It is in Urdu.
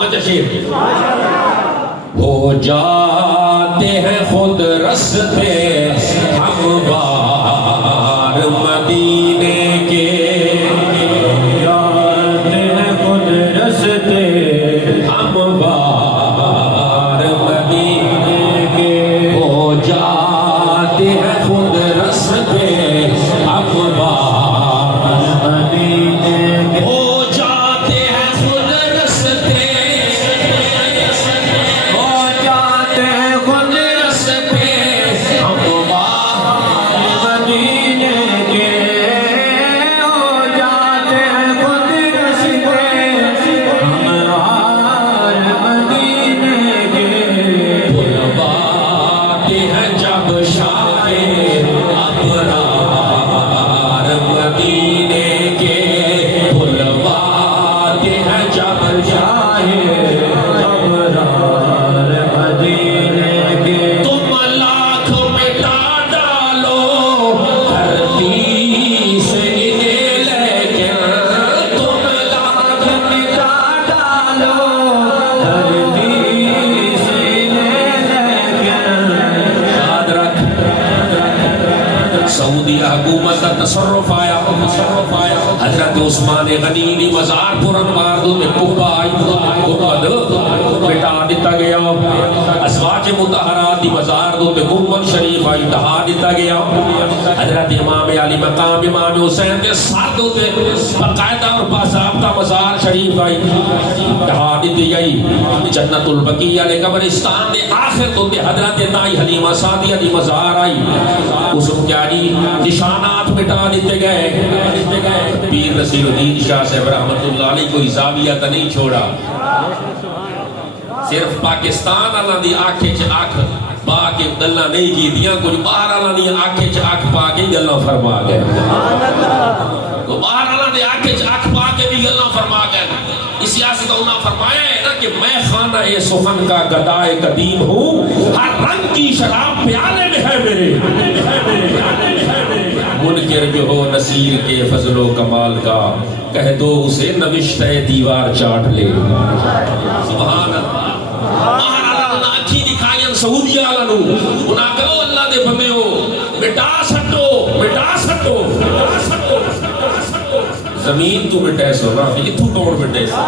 ہو جاتے ہیں خود رستے ہموار مدینے کے، جاتے ہیں خود رستے ہموار مدینے کے، ہو جاتے ہیں خود رستے ہموار مدینے کے، ہو جاتے ہیں خود رستے سعودی حکومت کا تصرف آیا، حضرت عثمان غنی نے مزار پورن باردوں میں کعبہ آئی، گنبد مٹا دیتا گیا، ازواج مطہرات دی مزاردوں میں گنبد شریف آئی ڈھا دیتا گیا، حضرت امام علی مقام امام حسین کے ساتھوں پہ باقاعدہ اور باضابطہ مزار شریف آئی ڈھا دیتی گئی، جنت البقیع علیہ قبرستان دے آخر تو حضرت دائی حلیمہ سعدیہ دی مزار آئی، اس کیا نشانات مٹا دیتے گئے، پیر نصیر الدین شاہ صاحب رحمت اللہ علیہ کوئی زاویہ تا نہیں چھوڑا، صرف پاکستان اللہ دی آنکھیں چھ آنکھ پا کے گلہ نہیں جی دیا، کچھ باہر اللہ دی آنکھیں چھ آنکھ پا کے گلہ فرما گئے، باہر اللہ دی آنکھیں چھ آنکھ پا کے بھی گلہ فرما گئے، اس سیاست انہوں نے فرمایا ہے نا کہ میں خانہ سخن کا گدائے قدیم ہوں، ہر رنگ کی شراب پیالے میں ہے میرے، منکر جو ہو نصیر کے فضل و کمال کا، کہہ دو اسے نوشتہ دیوار چاٹ لے، سبحان اللہ، باہر اللہ نے اکھی دکھائیں سعودی آلانو، انہاں کرو اللہ دے بندے ہو، مٹا سٹو، مٹا سٹو، زمین تو مٹے سو، یہ تو کون مٹے سو